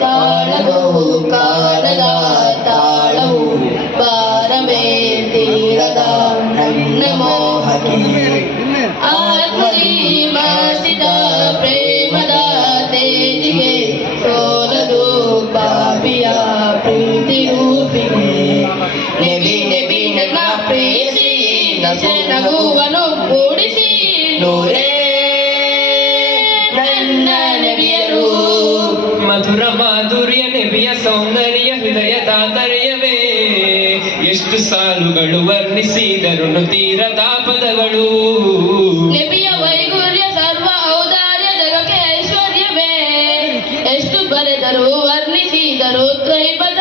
ತಾಳವು ಕಾಲದ ತಾಳವು ಬಾರವೇ ತೀರದ ನನ್ನ ಮೋಹಕ್ಕೆ ಆತ್ಮದಿ ಮಾಸಿದ ಪ್ರೇಮದ ತೇಜಿಗೆ ಸೋಲದು ಬಾಬಿಯ ಪ್ರೀತಿ ರೂಪಿಗೆ ನೆಬಿ ನೆಬಿ ನನ್ನ ಪ್ರೇಸಿ ನಗುವನು ಕೂಡಿಸಿ ನೂರೇ ನನ್ನ ನೆಬಿಯರು ಮಧುರ ಮಾಧುರ್ಯ ನೆಬಿಯ ಸೌಂದರ್ಯ ಹೃದಯ ತಾತರ್ಯವೇ ಎಷ್ಟು ಸಾಲುಗಳು ವರ್ಣಿಸಿದರು ತೀರದ ಪದಗಳು ನೆಬಿಯ ವೈಗುರ್ಯ ಸರ್ವ ಔದಾರ್ಯ ಜಗಕ್ಕೆ ಐಶ್ವರ್ಯವೇ ಎಷ್ಟು ಬರೆದರು ವರ್ಣಿಸಿದರು ತ್ರೈಪದ